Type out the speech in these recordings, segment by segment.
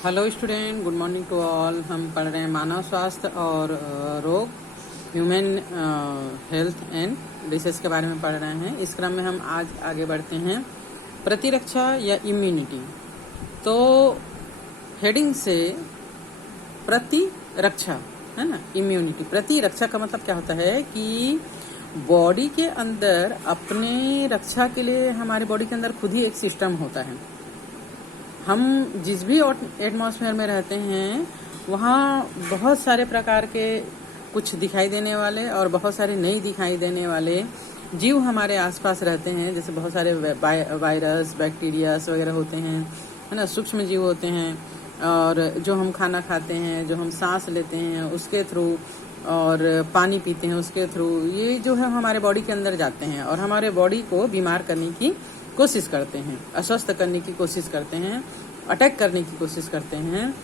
Hello student, good morning to all. हम पढ़ रहे हैं मानव स्वास्थ्य और रोग, ह्यूमन हेल्थ एंड डिसीज के बारे में पढ़ रहे हैं। इस क्रम में हम आज आगे बढ़ते हैं प्रतिरक्षा या इम्यूनिटी। तो हेडिंग से प्रतिरक्षा है ना, इम्यूनिटी। प्रतिरक्षा का मतलब क्या होता है कि बॉडी के अंदर अपने रक्षा के लिए हमारे बॉडी के अंदर खुद ही एक सिस्टम होता है। हम जिस भी एटमॉस्फेयर में रहते हैं वहाँ बहुत सारे प्रकार के कुछ दिखाई देने वाले और बहुत सारे नहीं दिखाई देने वाले जीव हमारे आसपास रहते हैं। जैसे बहुत सारे वायरस, बैक्टीरियास वगैरह होते हैं, है ना, सूक्ष्म जीव होते हैं। और जो हम खाना खाते हैं, जो हम सांस लेते हैं उसके थ्रू, और पानी पीते हैं उसके थ्रू, ये जो है हमारे बॉडी के अंदर जाते हैं और हमारे बॉडी को बीमार करने की कोशिश करते हैं, अस्वस्थ करने की कोशिश करते हैं, अटैक करने की कोशिश करते हैं।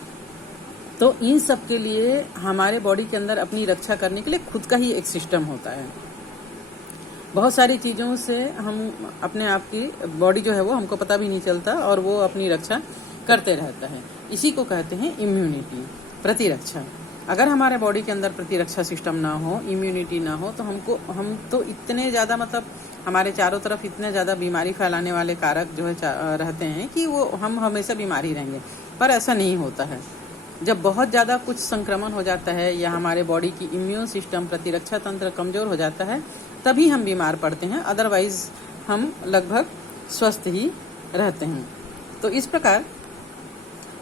तो इन सब के लिए हमारे बॉडी के अंदर अपनी रक्षा करने के लिए खुद का ही एक सिस्टम होता है। बहुत सारी चीज़ों से हम अपने आप की बॉडी जो है वो हमको पता भी नहीं चलता और वो अपनी रक्षा करते रहता है। इसी को कहते हैं इम्यूनिटी, प्रतिरक्षा। अगर हमारे बॉडी के अंदर प्रतिरक्षा सिस्टम ना हो, इम्यूनिटी ना हो, तो हम तो इतने ज़्यादा, मतलब हमारे चारों तरफ इतने ज़्यादा बीमारी फैलाने वाले कारक जो है रहते हैं कि वो हम हमेशा बीमार ही रहेंगे। पर ऐसा नहीं होता है। जब बहुत ज़्यादा कुछ संक्रमण हो जाता है या हमारे बॉडी की इम्यून सिस्टम, प्रतिरक्षा तंत्र कमज़ोर हो जाता है, तभी हम बीमार पड़ते हैं। अदरवाइज हम लगभग स्वस्थ ही रहते हैं। तो इस प्रकार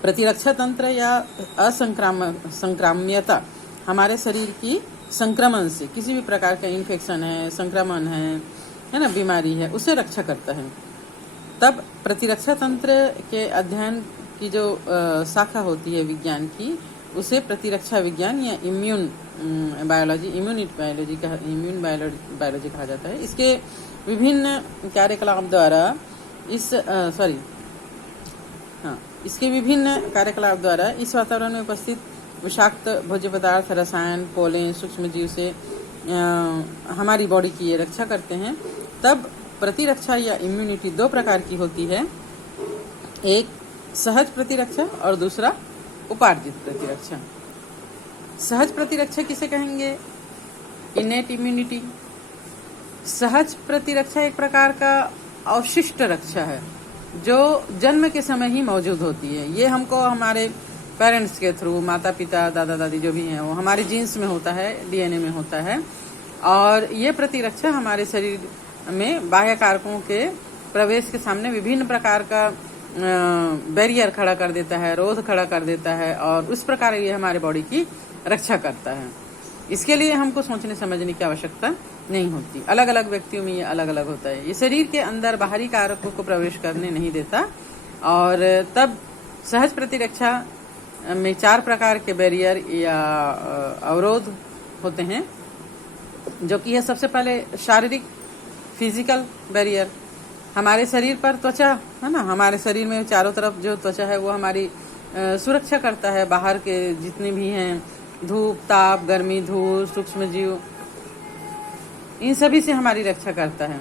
प्रतिरक्षा तंत्र या असंक्राम्यता हमारे शरीर की संक्रमण से, किसी भी प्रकार का इन्फेक्शन है, संक्रमण है ना, बीमारी है, उससे रक्षा करता है। तब प्रतिरक्षा तंत्र के अध्ययन की जो शाखा होती है विज्ञान की, उसे प्रतिरक्षा विज्ञान या इम्यून बायोलॉजी कहा जाता है। इसके विभिन्न कार्यकलाप द्वारा इसके विभिन्न कार्यकलाप द्वारा इस वातावरण में उपस्थित विषाक्त भोज्य पदार्थ, रसायन, पोलें, सूक्ष्म जीव से हमारी बॉडी की ये रक्षा करते हैं। तब प्रतिरक्षा या इम्यूनिटी दो प्रकार की होती है, एक सहज प्रतिरक्षा और दूसरा उपार्जित प्रतिरक्षा। सहज प्रतिरक्षा किसे कहेंगे? Innate immunity. सहज प्रतिरक्षा एक प्रकार का अवशिष्ट रक्षा है जो जन्म के समय ही मौजूद होती है। ये हमको हमारे पेरेंट्स के थ्रू, माता पिता, दादा दादी जो भी हैं, वो हमारे जीन्स में होता है, डीएनए में होता है। और ये प्रतिरक्षा हमारे शरीर में बाह्य कारकों के प्रवेश के सामने विभिन्न प्रकार का बैरियर खड़ा कर देता है, रोध खड़ा कर देता है, और उस प्रकार ये हमारे बॉडी की रक्षा करता है। इसके लिए हमको सोचने समझने की आवश्यकता नहीं होती। अलग अलग व्यक्तियों में ये अलग अलग होता है। ये शरीर के अंदर बाहरी कारकों को प्रवेश करने नहीं देता। और तब सहज प्रतिरक्षा में 4 प्रकार के बैरियर या अवरोध होते हैं, जो कि है सबसे पहले शारीरिक, फिजिकल बैरियर। हमारे शरीर पर त्वचा है ना, हमारे शरीर में चारों तरफ जो त्वचा है वो हमारी सुरक्षा करता है। बाहर के जितने भी हैं, धूप, ताप, गर्मी, धूल, सूक्ष्म जीव, इन सभी से हमारी रक्षा करता है।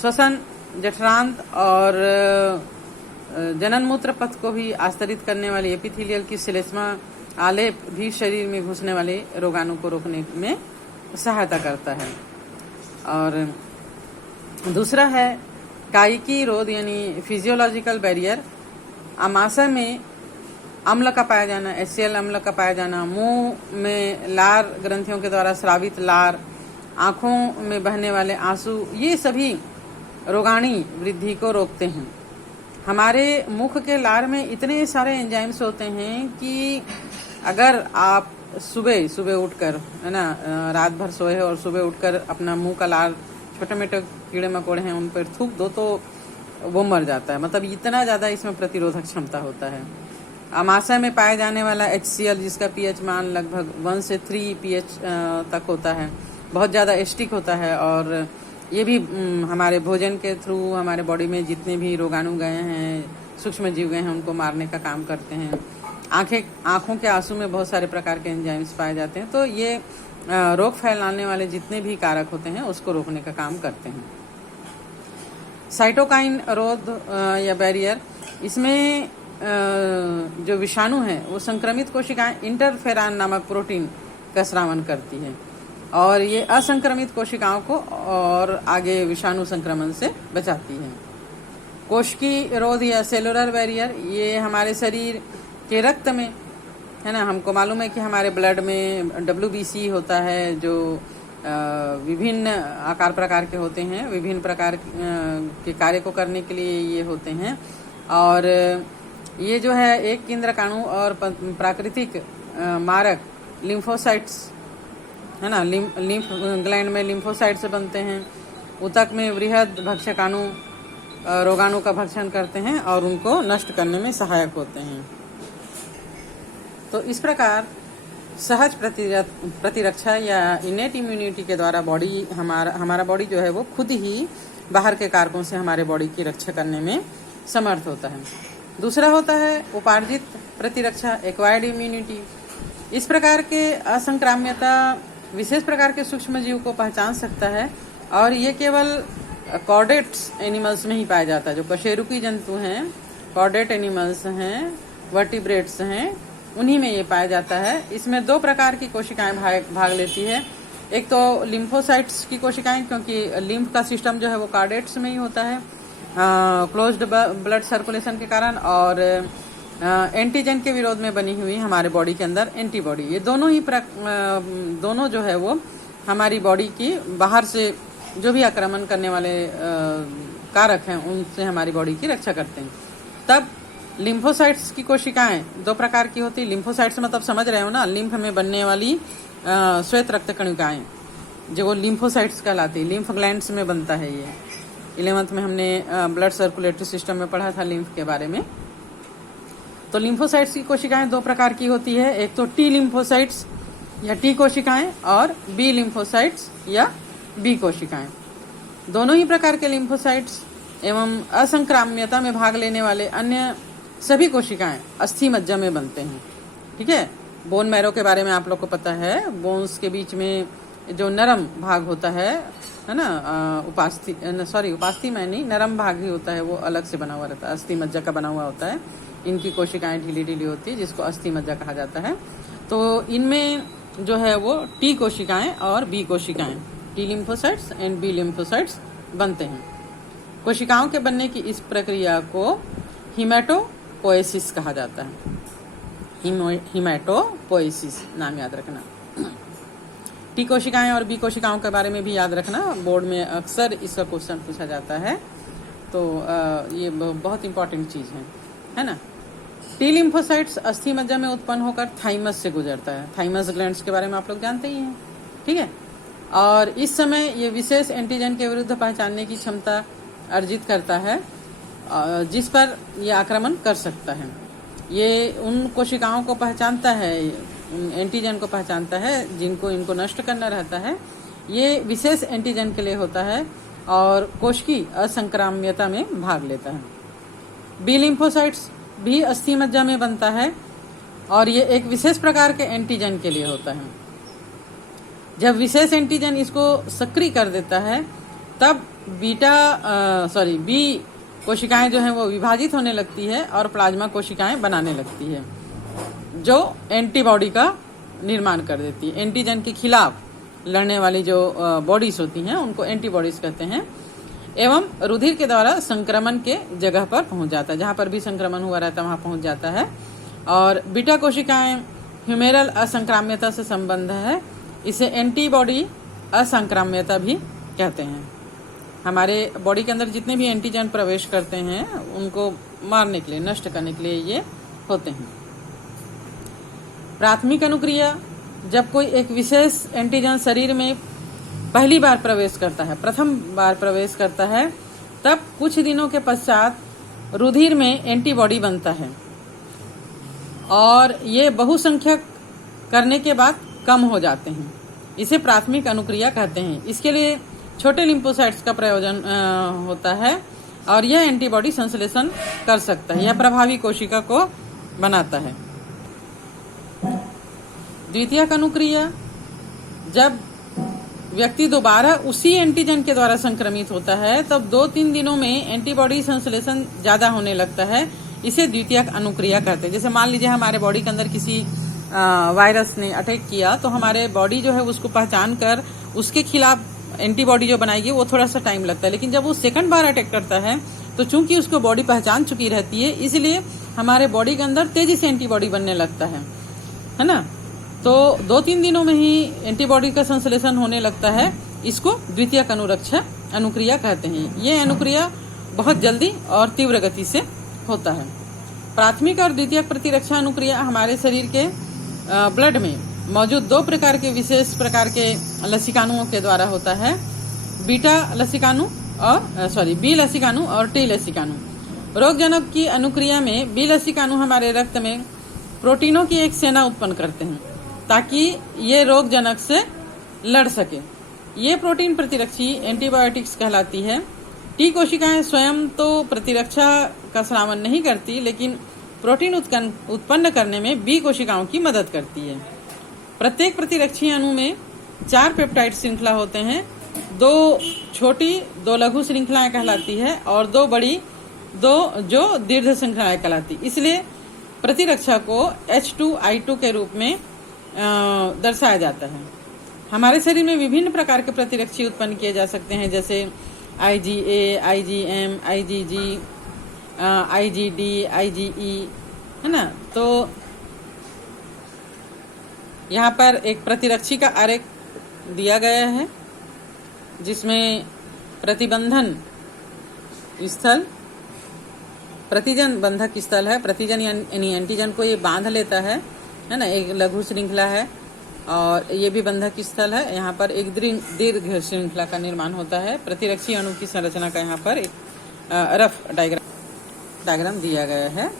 श्वसन, जठरांत और जनन मूत्र पथ को भी आस्तरित करने वाली एपिथेलियल की श्लेष्मा आलेप भी शरीर में घुसने वाले रोगाणु को रोकने में सहायता करता है। और दूसरा है कायिकी रोध यानी फिजियोलॉजिकल बैरियर। आमाशय में अम्ल का पाया जाना, HCl अम्ल का पाया जाना, मुंह में लार ग्रंथियों के द्वारा स्रावित लार, आंखों में बहने वाले आंसू, ये सभी रोगाणी वृद्धि को रोकते हैं। हमारे मुख के लार में इतने सारे एंजाइम्स होते हैं कि अगर आप सुबह उठकर, है ना, रात भर सोए और सुबह उठकर अपना मुंह का लार, छोटे मोटे कीड़े मकोड़े हैं उन पर थूक दो तो वो मर जाता है। मतलब इतना ज़्यादा इसमें प्रतिरोधक क्षमता होता है। आमाशय में पाए जाने वाला HCl, जिसका pH मान लगभग 1 से 3 pH तक होता है, बहुत ज़्यादा एसिडिक होता है। और ये भी हमारे भोजन के थ्रू हमारे बॉडी में जितने भी रोगाणु गए हैं, सूक्ष्म जीव गए हैं, उनको मारने का काम करते हैं। आँखों के आंसू में बहुत सारे प्रकार के एंजाइम्स पाए जाते हैं। तो ये रोग फैलाने वाले जितने भी कारक होते हैं उसको रोकने का काम करते हैं। साइटोकाइन रोध या बैरियर, इसमें जो विषाणु है वो संक्रमित कोशिकाएं इंटरफेरॉन नामक प्रोटीन का स्रावन करती है और ये असंक्रमित कोशिकाओं को और आगे विषाणु संक्रमण से बचाती है। कोशिकीय रोध या सेलुलर बैरियर, ये हमारे शरीर के रक्त में है ना, हमको मालूम है कि हमारे ब्लड में WBC होता है जो विभिन्न आकार प्रकार के होते हैं, विभिन्न प्रकार के कार्य को करने के लिए ये होते हैं। और ये जो है एक केंद्रकाणु और प्राकृतिक मारक लिम्फोसाइट्स है ना, लिम्फ ग्लैंड में लिम्फोसाइट्स बनते हैं। ऊतक में वृहद भक्षकाणु रोगाणु का भक्षण करते हैं और उनको नष्ट करने में सहायक होते हैं। तो इस प्रकार सहज प्रतिरक्षा या इनेट इम्यूनिटी के द्वारा बॉडी हमारा बॉडी जो है वो खुद ही बाहर के कारकों से हमारे बॉडी की रक्षा करने में समर्थ होता है। दूसरा होता है उपार्जित प्रतिरक्षा, एक्वायर्ड इम्यूनिटी। इस प्रकार के असंक्राम्यता विशेष प्रकार के सूक्ष्म जीव को पहचान सकता है और ये केवल कॉर्डेट्स एनिमल्स में ही पाया जाता है। जो कशेरुकी जंतु हैं, कॉर्डेट एनिमल्स हैं, वर्टिब्रेट्स हैं, उन्हीं में ये पाया जाता है। इसमें 2 प्रकार की कोशिकाएं भाग लेती है। एक तो लिम्फोसाइट्स की कोशिकाएं, क्योंकि लिम्फ का सिस्टम जो है वो कॉर्डेट्स में ही होता है क्लोज्ड ब्लड सर्कुलेशन के कारण, और एंटीजन के विरोध में बनी हुई हमारे बॉडी के अंदर एंटीबॉडी। ये दोनों ही दोनों जो है वो हमारी बॉडी की बाहर से जो भी आक्रमण करने वाले कारक हैं उनसे हमारी बॉडी की रक्षा करते हैं। तब लिम्फोसाइट्स की कोशिकाएं 2 प्रकार की होती है। लिम्फोसाइट्स मतलब समझ रहे हो ना, लिम्फ में बनने वाली श्वेत रक्त कणिकाएं जो वो लिम्फोसाइट्स कहलाती है। लिम्फ ग्लैंड्स में बनता है ये। 11th में हमने ब्लड सर्कुलेटरी सिस्टम में पढ़ा था लिम्फ के बारे में। तो लिम्फोसाइट्स की कोशिकाएं 2 प्रकार की होती है। एक तो टी लिम्फोसाइट्स या टी कोशिकाएं और बी लिम्फोसाइट्स या बी कोशिकाएं। दोनों ही प्रकार के लिम्फोसाइट्स एवं असंक्राम्यता में भाग लेने वाले अन्य सभी कोशिकाएं अस्थि मज्जा में बनते हैं। ठीक है, बोन मैरो के बारे में आप लोग को पता है। बोन्स के बीच में जो नरम भाग होता है ना, उपास्थि में नहीं, नरम भाग ही होता है, वो अलग से बना हुआ रहता है, अस्थि मज्जा का बना हुआ होता है। इनकी कोशिकाएं ढीली ढीली होती है जिसको अस्थि मज्जा कहा जाता है। तो इनमें जो है वो टी कोशिकाएं और बी कोशिकाएं, T lymphocytes and B lymphocytes बनते हैं। कोशिकाओं के बनने की इस प्रक्रिया को हीमेटोपोएसिस कहा जाता है। हीमेटोपोएसिस नाम याद रखना। टी कोशिकाएं और बी कोशिकाओं के बारे में भी याद रखना, बोर्ड में अक्सर इसका क्वेश्चन पूछा जाता है। तो ये बहुत इंपॉर्टेंट चीज है ना। टी लिम्फोसाइट्स अस्थि मज्जा में उत्पन्न होकर थाइमस से गुजरता है। थाइमस ग्लैंड्स के बारे में आप लोग जानते ही हैं, ठीक है। और इस समय ये विशेष एंटीजन के विरुद्ध पहचानने की क्षमता अर्जित करता है जिस पर यह आक्रमण कर सकता है। ये उन कोशिकाओं को पहचानता है, उन एंटीजन को पहचानता है जिनको इनको नष्ट करना रहता है। ये विशेष एंटीजन के लिए होता है और कोशिकीय असंक्राम्यता में भाग लेता है। बी लिम्फोसाइट्स भी अस्थि मज्जा में बनता है और ये एक विशेष प्रकार के एंटीजन के लिए होता है। जब विशेष एंटीजन इसको सक्रिय कर देता है तब बी कोशिकाएं जो हैं वो विभाजित होने लगती है और प्लाज्मा कोशिकाएं बनाने लगती है जो एंटीबॉडी का निर्माण कर देती है। एंटीजन के खिलाफ लड़ने वाली जो बॉडीज होती हैं उनको एंटीबॉडीज कहते हैं। एवं रुधिर के द्वारा संक्रमण के जगह पर पहुंच जाता है, जहां पर भी संक्रमण हुआ रहता है वहां पहुंच जाता है। और बीटा कोशिकाएं ह्यूमेरल असंक्राम्यता से संबंध है, इसे एंटीबॉडी असंक्राम्यता भी कहते हैं। हमारे बॉडी के अंदर जितने भी एंटीजन प्रवेश करते हैं उनको मारने के लिए, नष्ट करने के लिए ये होते हैं। प्राथमिक अनुक्रिया, जब कोई एक विशेष एंटीजन शरीर में पहली बार प्रवेश करता है, प्रथम बार प्रवेश करता है, तब कुछ दिनों के पश्चात रुधिर में एंटीबॉडी बनता है और ये बहुसंख्यक करने के बाद कम हो जाते हैं। इसे प्राथमिक अनुक्रिया कहते हैं। इसके लिए छोटे लिम्फोसाइट्स का प्रयोजन होता है और यह एंटीबॉडी संश्लेषण कर सकता है, यह प्रभावी कोशिका को बनाता है। द्वितीयक अनुक्रिया, जब व्यक्ति दोबारा उसी एंटीजन के द्वारा संक्रमित होता है तब 2-3 दिनों में एंटीबॉडी संश्लेषण ज्यादा होने लगता है। इसे द्वितीयक अनुक्रिया कहते हैं। जैसे मान लीजिए हमारे बॉडी के अंदर किसी वायरस ने अटैक किया, तो हमारे बॉडी जो है उसको पहचान कर उसके खिलाफ एंटीबॉडी जो बनाएगी वो थोड़ा सा टाइम लगता है। लेकिन जब वो सेकंड बार अटैक करता है तो चूंकि उसको बॉडी पहचान चुकी रहती है, इसलिए हमारे बॉडी के अंदर तेजी से एंटीबॉडी बनने लगता है ना। तो 2-3 दिनों में ही एंटीबॉडी का संश्लेषण होने लगता है। इसको द्वितीयक अनुक्रिया कहते हैं। ये अनुक्रिया बहुत जल्दी और तीव्र गति से होता है। प्राथमिक और द्वितीयक प्रतिरक्षा अनुक्रिया हमारे शरीर के ब्लड में मौजूद 2 प्रकार के विशेष प्रकार के लसिकानुओं के द्वारा होता है। बी लसिकानु और टी लसिकानु। रोगजनक की अनुक्रिया में बी लसिकानु हमारे रक्त में प्रोटीनों की एक सेना उत्पन्न करते हैं ताकि ये रोगजनक से लड़ सके। ये प्रोटीन प्रतिरक्षी एंटीबायोटिक्स कहलाती है। टी कोशिकाएं स्वयं तो प्रतिरक्षा का श्रावण नहीं करती, लेकिन प्रोटीन उत्पन्न करने में बी कोशिकाओं की मदद करती है। प्रत्येक प्रतिरक्षी अणु में 4 पेप्टाइड श्रृंखला होते हैं। 2 छोटी 2 लघु श्रृंखलाएं कहलाती है और 2 बड़ी 2 जो दीर्घ श्रृंखलाएं कहलाती। इसलिए प्रतिरक्षा को H2I2 के रूप में दर्शाया जाता है। हमारे शरीर में विभिन्न प्रकार के प्रतिरक्षी उत्पन्न किए जा सकते हैं, जैसे IgA, IgM, IgG, IgD, IgE, है ना। तो यहाँ पर एक प्रतिरक्षी का आरेख दिया गया है जिसमें प्रतिबंधन स्थल, प्रतिजन बंधक स्थल है। प्रतिजन यानी एंटीजन को ये बांध लेता है ना। एक लघु श्रृंखला है और ये भी बंधक स्थल है। यहाँ पर एक दीर्घ श्रृंखला का निर्माण होता है। प्रतिरक्षी अणु की संरचना का यहाँ पर एक रफ डायग्राम दिया गया है।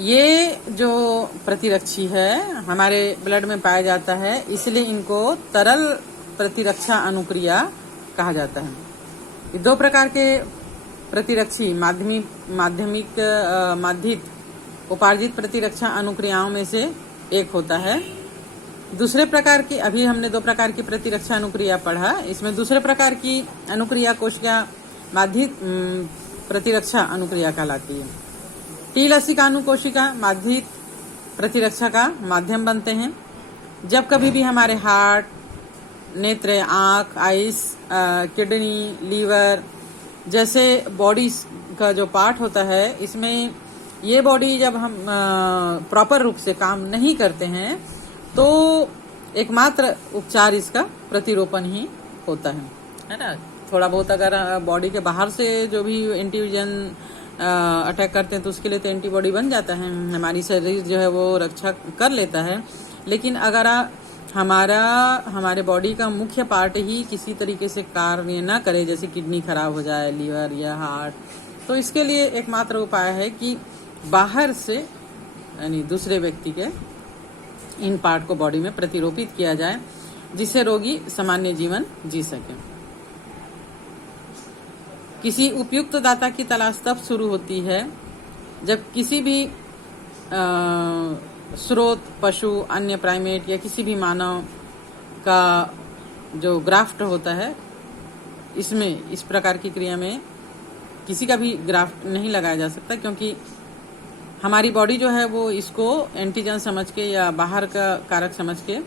ये जो प्रतिरक्षी है हमारे ब्लड में पाया जाता है, इसलिए इनको तरल प्रतिरक्षा अनुक्रिया कहा जाता है। ये 2 प्रकार के प्रतिरक्षी माध्यमिक उपार्जित प्रतिरक्षा अनुक्रियाओं में से एक होता है। दूसरे प्रकार की, अभी हमने 2 प्रकार की प्रतिरक्षा अनुक्रिया पढ़ा, इसमें दूसरे प्रकार की अनुक्रिया कोशिका माध्यिक प्रतिरक्षा अनुक्रिया कहलाती है। टी लसिकानु कोशिका माध्यिक प्रतिरक्षा का माध्यम बनते हैं। जब कभी भी हमारे हार्ट, नेत्र, आंख, आइस, किडनी, लीवर जैसे बॉडी का जो पार्ट होता है, इसमें ये बॉडी जब हम प्रॉपर रूप से काम नहीं करते हैं तो एकमात्र उपचार इसका प्रतिरोपण ही होता है ना। थोड़ा बहुत अगर बॉडी के बाहर से जो भी एंटीजन अटैक करते हैं तो उसके लिए तो एंटीबॉडी बन जाता है, हमारी शरीर जो है वो रक्षा कर लेता है। लेकिन अगर हमारे बॉडी का मुख्य पार्ट ही किसी तरीके से कार्य न करे, जैसे किडनी खराब हो जाए, लीवर या हार्ट, तो इसके लिए एकमात्र उपाय है कि बाहर से यानी दूसरे व्यक्ति के इन पार्ट को बॉडी में प्रतिरोपित किया जाए, जिससे रोगी सामान्य जीवन जी सके। किसी उपयुक्त दाता की तलाश तब शुरू होती है जब किसी भी स्रोत, पशु, अन्य प्राइमेट या किसी भी मानव का जो ग्राफ्ट होता है, इसमें इस प्रकार की क्रिया में किसी का भी ग्राफ्ट नहीं लगाया जा सकता, क्योंकि हमारी बॉडी जो है वो इसको एंटीजन समझ के या बाहर का कारक समझ के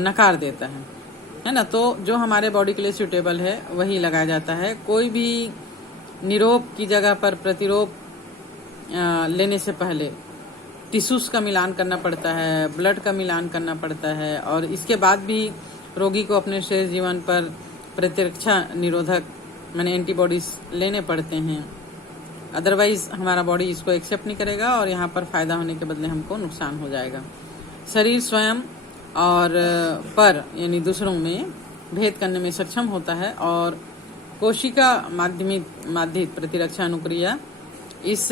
नकार देता है ना। तो जो हमारे बॉडी के लिए सूटेबल है वही लगाया जाता है। कोई भी निरोप की जगह पर प्रतिरोप लेने से पहले टिश्यूज का मिलान करना पड़ता है, ब्लड का मिलान करना पड़ता है, और इसके बाद भी रोगी को अपने शेष जीवन पर प्रतिरक्षा निरोधक माने एंटीबॉडीज लेने पड़ते हैं। अदरवाइज हमारा बॉडी इसको एक्सेप्ट नहीं करेगा और यहाँ पर फायदा होने के बदले हमको नुकसान हो जाएगा। शरीर स्वयं और पर यानी दूसरों में भेद करने में सक्षम होता है, और कोशिका माध्यिक प्रतिरक्षा अनुक्रिया इस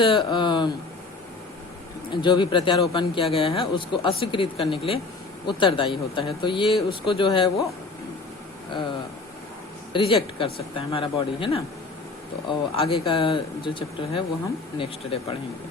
जो भी प्रत्यारोपण किया गया है उसको अस्वीकृत करने के लिए उत्तरदायी होता है। तो ये उसको जो है वो रिजेक्ट कर सकता है हमारा बॉडी, है ना। तो आगे का जो चैप्टर है वो हम नेक्स्ट डे पढ़ेंगे।